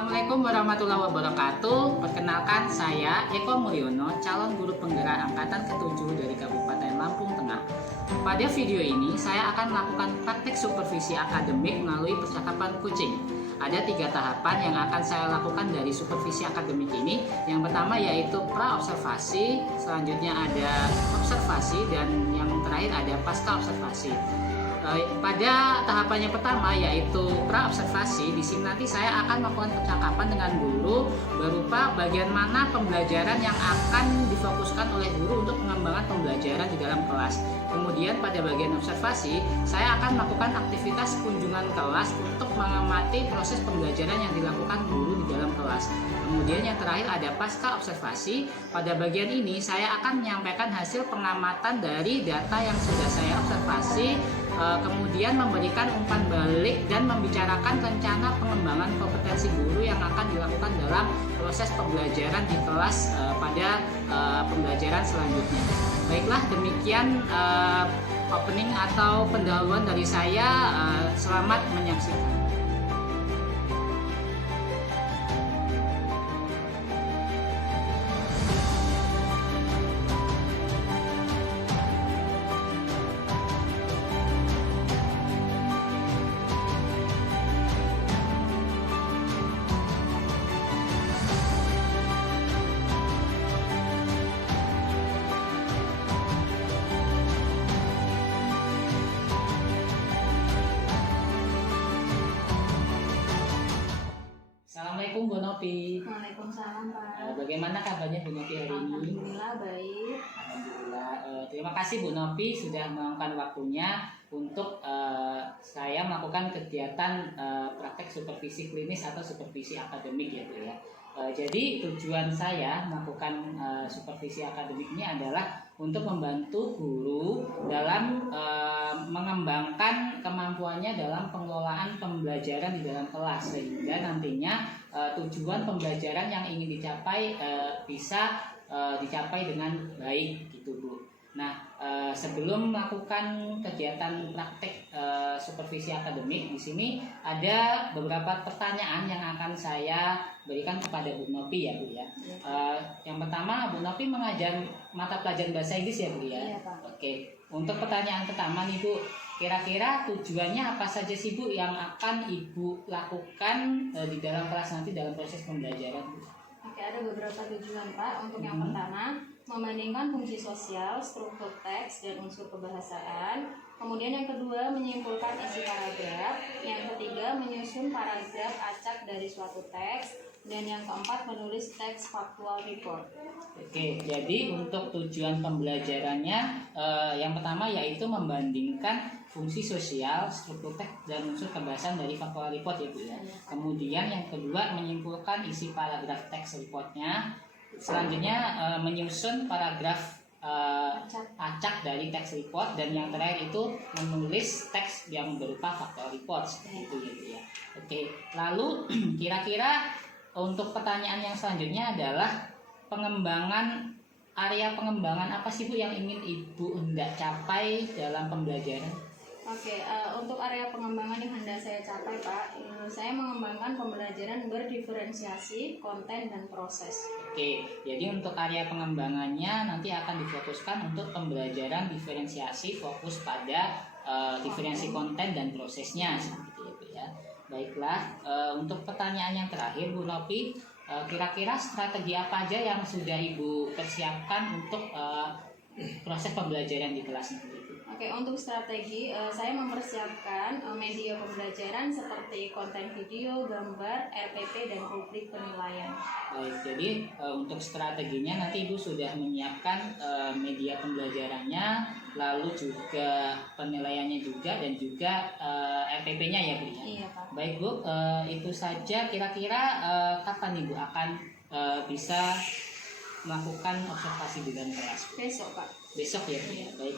Assalamualaikum warahmatullahi wabarakatuh. Perkenalkan, saya Eko Mulyono, calon guru penggerak angkatan ke-7 dari Kabupaten Lampung Tengah. Pada video ini, saya akan melakukan praktek supervisi akademik melalui percakapan kucing. Ada 3 tahapan yang akan saya lakukan dari supervisi akademik ini. Yang pertama yaitu pra-observasi, selanjutnya ada observasi, dan yang terakhir ada pasca observasi. Pada tahapan yang pertama yaitu pra-observasi, di sini nanti saya akan melakukan percakapan dengan guru berupa bagian mana pembelajaran yang akan difokuskan oleh guru untuk pengembangan pembelajaran di dalam kelas. Kemudian pada bagian observasi, saya akan melakukan aktivitas kunjungan kelas untuk mengamati proses pembelajaran yang dilakukan guru di dalam kelas. Kemudian yang terakhir ada pasca observasi. Pada bagian ini saya akan menyampaikan hasil pengamatan dari data yang sudah saya observasi, kemudian memberikan umpan balik dan membicarakan rencana pengembangan kompetensi guru yang akan dilakukan dalam proses pembelajaran di kelas pada pembelajaran selanjutnya. Baiklah, demikian opening atau pendahuluan dari saya. Selamat menyaksikan. Assalamualaikum Bu Nopi. Waalaikumsalam Pak. Bagaimana kabarnya Bu Nopi hari ini? Alhamdulillah baik. Alhamdulillah. Terima kasih Bu Nopi sudah meluangkan waktunya untuk saya melakukan kegiatan praktek supervisi klinis atau supervisi akademik ya Bu ya. Jadi tujuan saya melakukan supervisi akademik ini adalah untuk membantu guru dalam mengembangkan kemampuannya dalam pengelolaan pembelajaran di dalam kelas, sehingga nantinya tujuan pembelajaran yang ingin dicapai bisa dicapai dengan baik gitu Bu. Nah, sebelum melakukan kegiatan praktek supervisi akademik, di sini ada beberapa pertanyaan yang akan saya berikan kepada Bu Nopi ya Bu ya. Yang pertama, Bu Nopi mengajar mata pelajaran bahasa Inggris ya Bu ya. Iya Pak. Oke, untuk pertanyaan pertama nih Bu, kira-kira tujuannya apa saja sih Bu yang akan Ibu lakukan di dalam kelas nanti dalam proses pembelajaran Bu? Oke, ada beberapa tujuan Pak. Untuk yang pertama, membandingkan fungsi sosial, struktur teks, dan unsur kebahasaan. Kemudian yang kedua, menyimpulkan isi paragraf. Yang ketiga, menyusun paragraf acak dari suatu teks. Dan yang keempat, menulis teks factual report. Oke, jadi untuk tujuan pembelajarannya yang pertama yaitu membandingkan fungsi sosial, struktur teks, dan unsur kebahasaan dari factual report ya Bu ya. Kemudian yang kedua, menyimpulkan isi paragraf teks reportnya. Selanjutnya menyusun paragraf acak dari teks report, dan yang terakhir itu menulis teks yang berupa factual report seperti itu ya Bu ya. Oke, lalu kira-kira untuk pertanyaan yang selanjutnya adalah area pengembangan apa sih Bu yang ingin Ibu hendak capai dalam pembelajaran? Oke, untuk area pengembangan yang hendak saya capai Pak, saya mengembangkan pembelajaran berdiferensiasi, konten, dan proses. Oke, jadi untuk area pengembangannya nanti akan difokuskan untuk pembelajaran diferensiasi, fokus pada diferensi konten dan prosesnya seperti itu ya. Baiklah, untuk pertanyaan yang terakhir Bu Nopi, kira-kira strategi apa aja yang sudah Ibu persiapkan untuk proses pembelajaran di kelas nanti? Oke, untuk strategi, saya mempersiapkan media pembelajaran seperti konten video, gambar, RPP, dan rubrik penilaian. Baik, jadi untuk strateginya nanti Ibu sudah menyiapkan media pembelajarannya, lalu juga penilaiannya juga, dan juga RPP-nya ya Bu ya. Iya Pak. Baik Bu, itu saja. Kira-kira kapan Ibu akan bisa melakukan observasi di dalam kelas? Besok Pak. Besok ya Bu. Baik,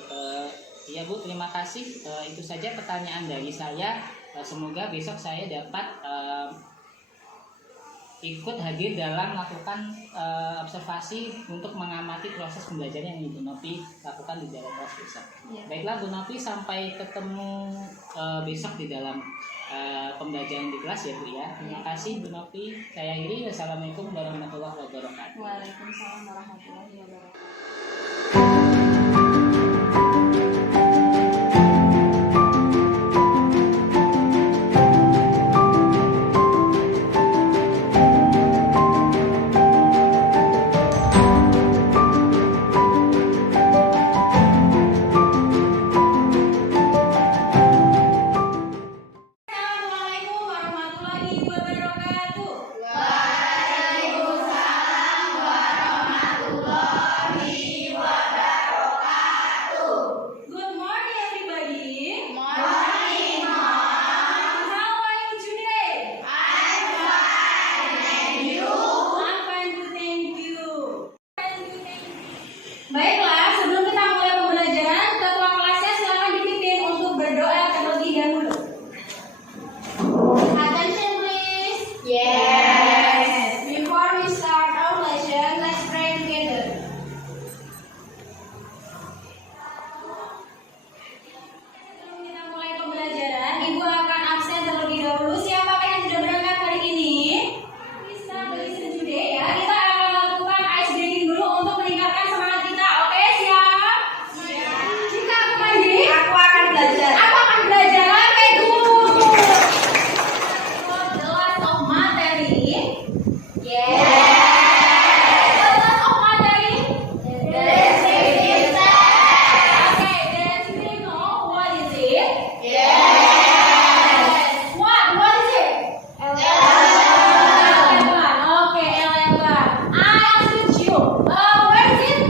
iya Bu, terima kasih. Itu saja pertanyaan dari saya. Semoga besok saya dapat ikut hadir dalam melakukan observasi untuk mengamati proses pembelajaran yang Ibu Novi lakukan di dalam kelas besok. Iya. Baiklah Bu Novi, sampai ketemu besok di dalam pembelajaran di kelas ya Bu ya. Terima kasih Bu Novi. Saya akhiri. Wassalamualaikum warahmatullahi wabarakatuh. Waalaikumsalam warahmatullahi wabarakatuh. Assalamualaikum warahmatullahi wabarakatuh. Good morning, everybody. Morning, Mom. How are you today? I'm fine, and you? I'm fine too, thank you. Baiklah, sebelum kita mulai pembelajaran, ketua kelasnya silakan dipimpin untuk berdoa terlebih dahulu. Attention please. Yes. Before we start our lesson, let's pray together. Sebelum kita mulai pembelajaran, Ibu akan absen terlebih dahulu. Siapa yang sudah berangkat hari ini? Bisa listen today ya. Kita akan lakukan ice breaking dulu untuk meningkatkan semangat kita. Oke, siap? Siap. Jika aku mandi, aku akan belajar. Aku akan belajar. Oke, good. The last of materi. Yes. The last of materi. Deskripsi. Okay, deskripsi. No, what is it? Yes. What is it? Eleven. Okay, 11. I ask you. Where is it?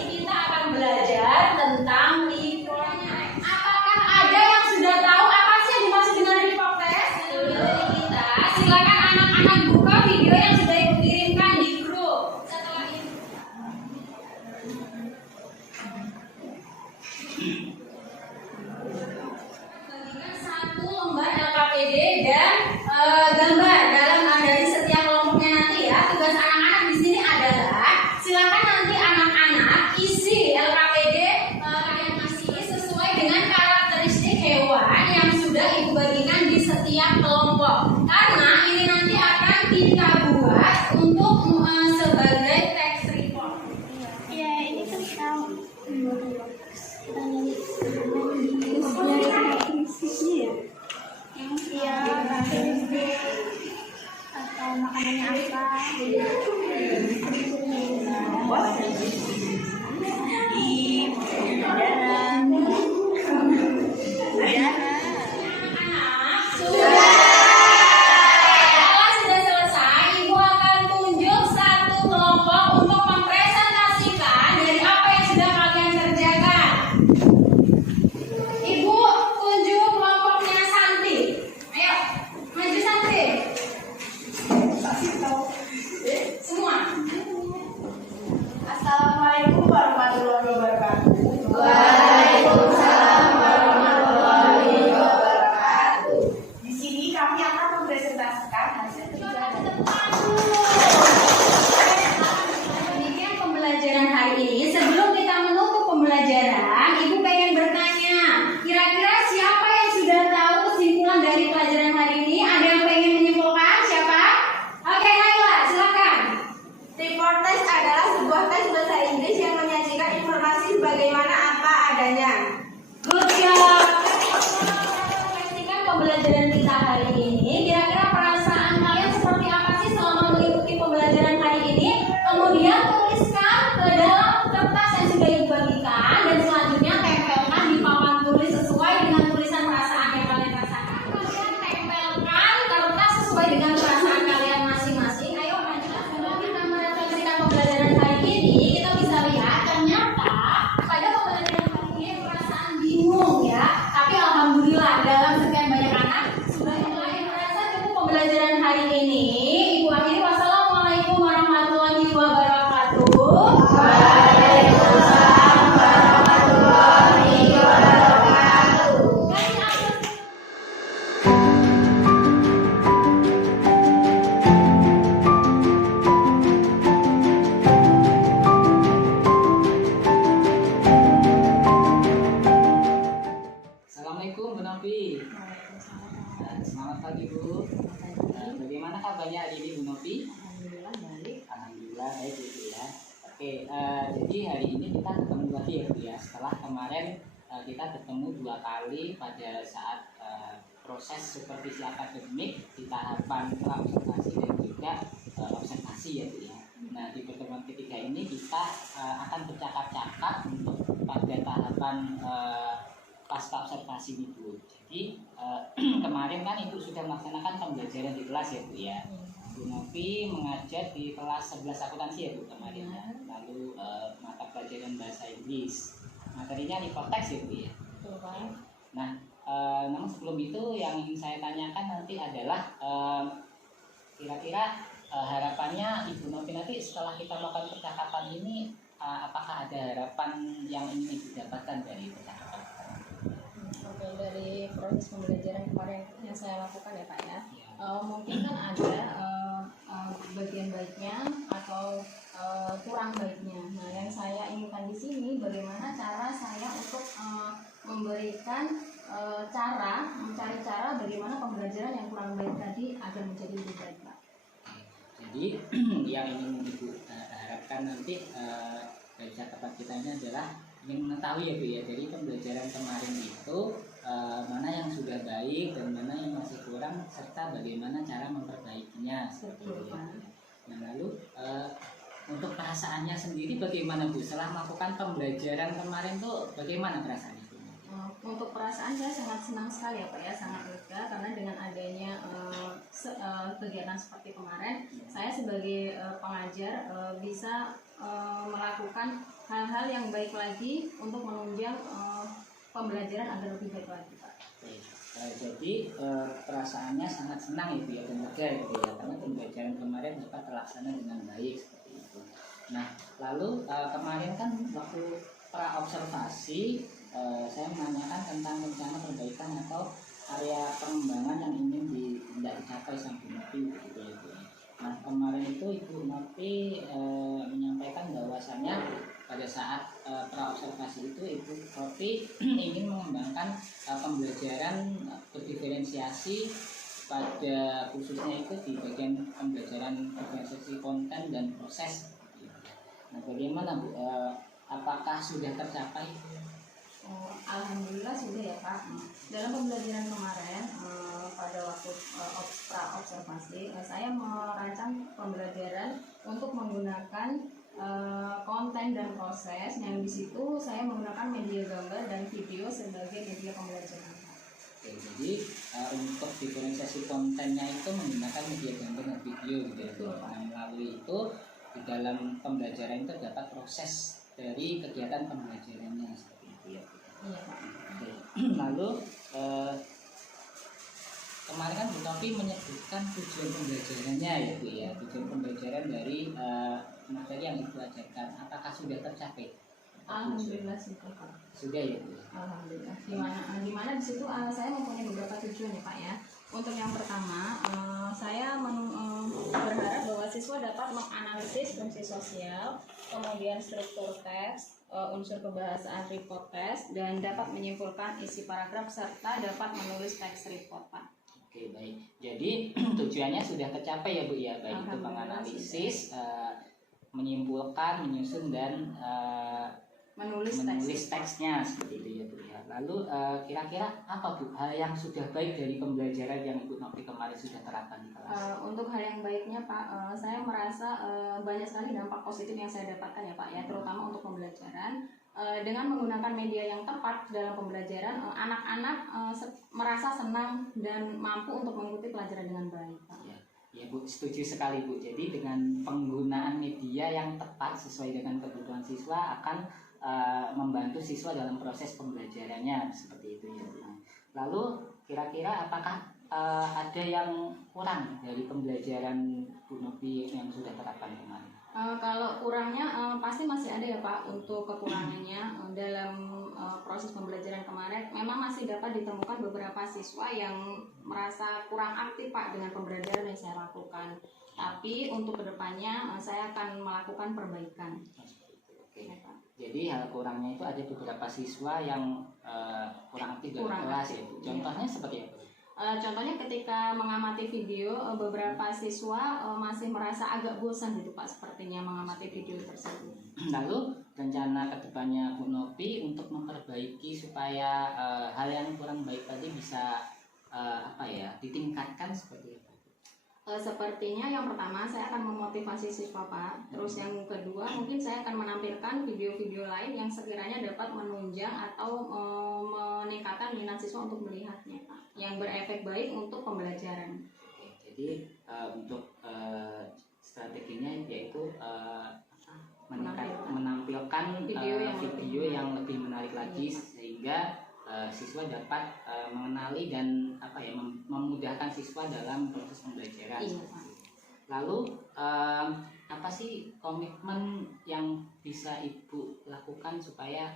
Kita akan belajar tentang report. Apakah ada yang sudah tahu apa sih yang dimaksud dengan report test? Dari kita, silakan anak-anak buka video yang sudah Ibu kirimkan di grup. Setelah ini. Bagikan satu lembar LKPD dan gambar dari setiap kelompoknya nanti ya. Tugas anak-anak di sini adalah silakan nanti anak-anak isi LKPD kalian masih sesuai dengan karakteristik hewan yang sudah Ibu bagikan di setiap kelompok. Karena ini nanti akan kita buat untuk sebagai text report. Ya, ini kan tahu. Iya, atau makanannya apa? Anak-anak sudah. Kalau sudah selesai, Ibu akan tunjuk satu kelompok untuk mempresentasikan dari apa yang sudah kalian kerjakan. Ibu tunjuk kelompoknya Santi. Ayo, maju Santi. Semua. Assalamualaikum warahmatullahi wabarakatuh. Waalaikumsalam warahmatullahi wabarakatuh. Di sini kami akan mempresentasikan hasil kerja. Demikian pembelajaran hari ini. Sebelum kita menutup pembelajaran, Ibu pengen bertanya, kira-kira siapa yang sudah tahu kesimpulan dari pelajaran hari ini? Ada yang pengen menyimpulkan? Siapa? Oke, Naila, silakan. Report test adalah sebuah tes bahasa Inggris yang menyajikan informasi sebagaimana apa adanya. Good job. Pastikan pembelajaran kita hari ini. Kira-kira perasaan kalian seperti apa sih selama mengikuti pembelajaran hari ini? Kemudian tuliskan ke dalam kertas yang sudah Ibu bagikan dan selanjutnya tempelkan di papan tulis sesuai dengan tulisan perasaan yang kalian rasakan. Kemudian tempelkan kertas sesuai dengan perasaan kalian masing-masing. Ayo majulah. Sebelum kita merefleksikan pembelajaran hari ini, kita bisa lihat ternyata pada pembelajaran hari ini Jadi hari ini kita ketemu lagi ya Bu ya. Setelah kemarin kita ketemu 2 kali pada saat proses supervisi akademik di tahapan observasi dan juga observasi ya Bu ya. Nah di pertemuan ketiga ini kita akan bercakap-cakap untuk pada tahapan pasca observasi ini Bu. Jadi kemarin kan Ibu sudah melaksanakan pembelajaran di kelas ya Bu ya. Bu Novi mengajar di kelas 11 akuntansi ya Bu kemarin ya. Lalu mata pelajaran bahasa Inggris. Materinya report text ya Bu ya. Nah, namun sebelum itu yang ingin saya tanyakan nanti adalah kira-kira harapannya Ibu Novi nanti setelah kita melakukan percakapan ini apakah ada harapan yang ingin didapatkan dari percakapan? Oke, dari proses pembelajaran kemarin yang saya lakukan ya Pak ya, mungkin kan ada bagian baiknya atau kurang baiknya. Nah, yang saya inginkan di sini bagaimana cara saya untuk memberikan mencari cara bagaimana pembelajaran yang kurang baik tadi agar menjadi lebih baik Pak. Jadi yang ingin Ibu harapkan nanti dari catatan kita ini adalah ingin mengetahui ya Bu ya, dari pembelajaran kemarin itu mana yang sudah baik dan mana yang masih kurang serta bagaimana cara memperbaikinya seperti itu ya. Nah lalu untuk perasaannya sendiri bagaimana Bu setelah melakukan pembelajaran kemarin tuh bagaimana perasaannya? Untuk perasaan saya sangat senang sekali ya Pak ya, sangat lega karena dengan adanya kegiatan seperti kemarin saya sebagai pengajar bisa melakukan hal-hal yang baik lagi untuk menunjang pembelajaran agar lebih baik lagi Pak. Jadi perasaannya sangat senang itu ya dan lega gitu ya karena pembelajaran kemarin dapat terlaksana dengan baik seperti itu. Nah lalu kemarin kan waktu pra observasi saya menanyakan tentang rencana perbaikan atau area pengembangan yang ingin dicapai sama Bu Novi gitu ya Bu. Nah kemarin itu Ibu Novi menyampaikan bahwasannya pada saat pra observasi itu Ibu Novi ingin mengembangkan pembelajaran berdiferensiasi pada khususnya itu di bagian pembelajaran diferensiasi konten dan proses. Nah bagaimana Bu? Apakah sudah tercapai? Alhamdulillah sudah ya Pak. Dalam pembelajaran kemarin pada waktu pra observasi saya merancang pembelajaran untuk menggunakan konten dan proses yang di situ saya menggunakan media gambar dan video sebagai media pembelajaran. Oke, jadi untuk diferensiasi kontennya itu menggunakan media gambar dan video gitu ya. Nah, melalui itu di dalam pembelajaran itu dapat proses dari kegiatan pembelajarannya seperti itu ya. Iya Pak. Oke. Lalu kemarin kan Bu Novi menyebutkan tujuan pembelajarannya ya Bu ya, tujuan pembelajaran dari materi yang Ibu ajarkan. Apakah sudah tercapai? Alhamdulillah sudah Pak. Sudah ya Bu. Alhamdulillah. Dimana di situ saya mempunyai beberapa tujuan ya Pak ya. Untuk yang pertama, saya berharap bahwa siswa dapat menganalisis fungsi sosial, kemudian struktur teks, unsur kebahasaan report teks, dan dapat menyimpulkan isi paragraf serta dapat menulis teks report Pak. Oke baik. Jadi tujuannya sudah tercapai ya Bu ya, baik itu menganalisis, menyimpulkan, menyusun dan menulis teksnya seperti itu ya Bu ya. Lalu kira-kira apa Bu hal yang sudah baik dari pembelajaran yang Ibu Novi kemarin sudah terapkan di kelas? Untuk hal yang baiknya Pak, saya merasa banyak sekali dampak positif yang saya dapatkan ya Pak ya, terutama untuk pembelajaran. Dengan menggunakan media yang tepat dalam pembelajaran, anak-anak merasa senang dan mampu untuk mengikuti pelajaran dengan baik Pak. Ya Bu, setuju sekali Bu. Jadi dengan penggunaan media yang tepat sesuai dengan kebutuhan siswa akan membantu siswa dalam proses pembelajarannya seperti itu ya Bu. Lalu kira-kira apakah ada yang kurang dari pembelajaran Bu Novi yang sudah terapkan kemarin? Kalau kurangnya pasti masih ada ya Pak. Untuk kekurangannya dalam proses pembelajaran kemarin memang masih dapat ditemukan beberapa siswa yang merasa kurang aktif Pak dengan pembelajaran yang saya lakukan. Tapi untuk kedepannya saya akan melakukan perbaikan. Oke. Ya, Pak. Jadi hal kurangnya itu ada beberapa siswa yang kurang aktif dalam kelas ya Bu. Contohnya seperti apa? Contohnya ketika mengamati video, beberapa siswa masih merasa agak bosan gitu Pak, sepertinya mengamati video tersebut. Lalu rencana kedepannya Bu Novi untuk memperbaiki supaya hal yang kurang baik tadi bisa ditingkatkan seperti itu. Sepertinya yang pertama saya akan memotivasi siswa Pak. Terus yang kedua mungkin saya akan menampilkan video-video lain yang sekiranya dapat menunjang atau meningkatkan minat siswa untuk melihatnya Pak, yang berefek baik untuk pembelajaran. Oke, jadi untuk strateginya yaitu menampilkan video yang lebih menarik lagi sehingga siswa dapat mengenali dan memudahkan siswa dalam proses pembelajaran. Iya. Lalu apa sih komitmen yang bisa Ibu lakukan supaya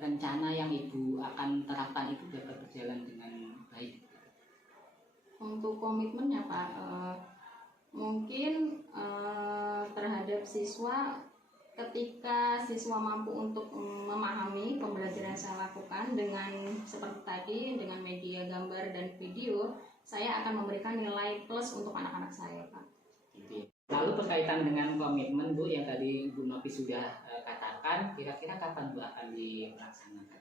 rencana yang Ibu akan terapkan itu dapat berjalan dengan baik? Untuk komitmennya Pak, mungkin terhadap siswa, ketika siswa mampu untuk memahami pembelajaran yang saya lakukan dengan seperti tadi, dengan media gambar dan video, saya akan memberikan nilai plus untuk anak-anak saya Pak. Gitu. Lalu berkaitan dengan komitmen Bu yang tadi Bu Novi sudah katakan, kira-kira kapan Bu akan dilaksanakan?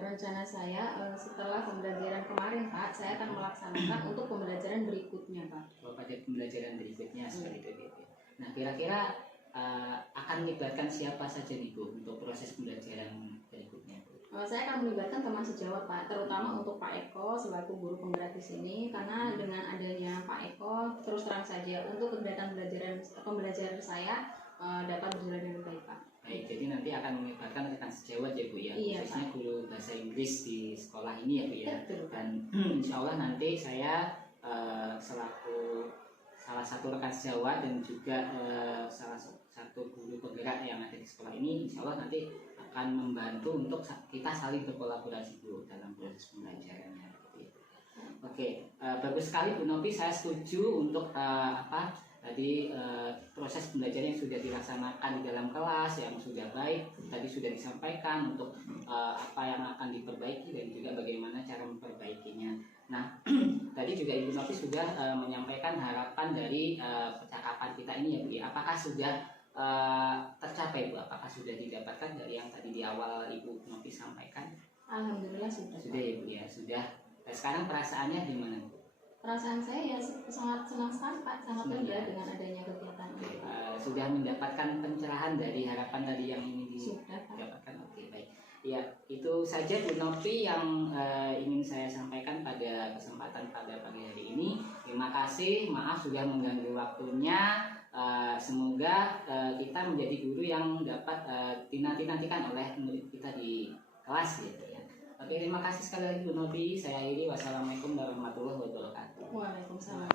Rencana saya setelah pembelajaran kemarin Pak, saya akan melaksanakan untuk pembelajaran berikutnya Pak. Pada pembelajaran berikutnya seperti itu. Nah, kira-kira akan melibatkan siapa saja nih Bu untuk proses pembelajaran berikutnya? Saya akan melibatkan teman sejawat Pak, terutama untuk Pak Eko selaku guru penggerak di sini, karena dengan adanya Pak Eko terus terang saja untuk kegiatan pembelajaran saya dapat berjalan dengan baik Pak. Baik, jadi nanti akan melibatkan rekan sejawat ya Bu ya, Iya, khususnya guru bahasa Inggris di sekolah ini ya Bu ya. Betul. Dan insya Allah nanti saya selaku salah satu rekan sejawat dan juga salah satu guru penggerak yang ada di sekolah ini, insya Allah nanti akan membantu untuk kita saling berkolaborasi Bu dalam proses pembelajarannya. Oke, bagus sekali Bu Novi, saya setuju untuk proses pembelajaran yang sudah dilaksanakan di dalam kelas yang sudah baik, tadi sudah disampaikan untuk apa yang akan diperbaiki dan juga bagaimana cara memperbaikinya. Nah, tadi juga Ibu Novi sudah menyampaikan harapan dari percakapan kita ini ya Bu ya. Apakah sudah tercapai Bu? Apakah sudah didapatkan dari yang tadi di awal Ibu Novi sampaikan? Alhamdulillah sudah. Sudah ya Bu ya, sudah. Nah, sekarang perasaannya gimana Bu? Perasaan saya ya sangat senang sekali Pak, sangat lega dengan adanya kegiatan ini. Sudah mendapatkan pencerahan dari harapan tadi yang ingin Sudah, Pak. didapatkan. Oke, baik. Ya, itu saja Bu Novi yang ingin saya sampaikan pada kesempatan pada pagi hari ini. Terima kasih, maaf sudah mengganggu waktunya. Semoga kita menjadi guru yang dapat dinanti-nantikan oleh murid kita di kelas gitu ya. Oke, terima kasih sekali lagi Bu Novi. Saya akhiri. Wassalamualaikum warahmatullahi wabarakatuh. Waalaikumsalam.